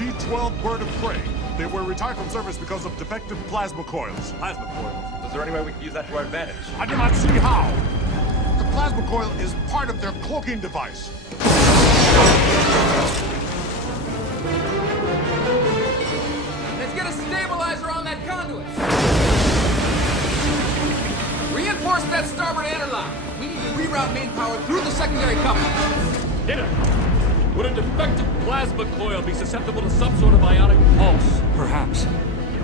D-12 bird of prey. They were retired from service because of defective plasma coils. Plasma coils? Is there any way we can use that to our advantage? I do not see how. The plasma coil is part of their cloaking device. Let's get a stabilizer on that conduit. Reinforce that starboard interlock. We need to reroute main power through the secondary couple. Hit it! Would a defective plasma coil be susceptible to some sort of ionic pulse? Perhaps.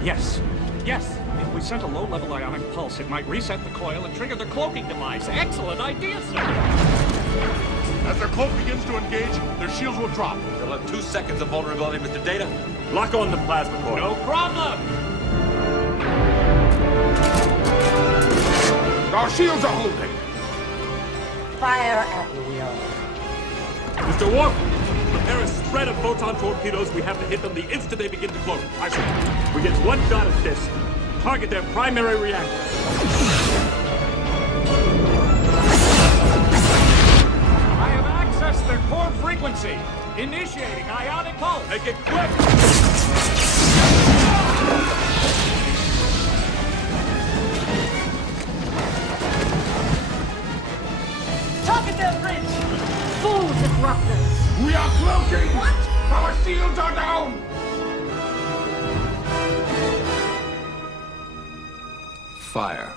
Yes. Yes. If we sent a low-level ionic pulse, it might reset the coil and trigger the cloaking device. Excellent idea, sir. As their cloak begins to engage, their shields will drop. They'll have 2 seconds of vulnerability, Mr. Data. Lock on the plasma coil. No problem. Our shields are holding. Fire at will. Mr. Worf, prepare a spread of photon torpedoes. We have to hit them the instant they begin to cloak. I see. We get one shot at this. Target their primary reactor. I have accessed their core frequency. Initiating ionic pulse. Make it quick! Target their bridge! Full disruptors! We are cloaking! What? Our shields are down! Fire.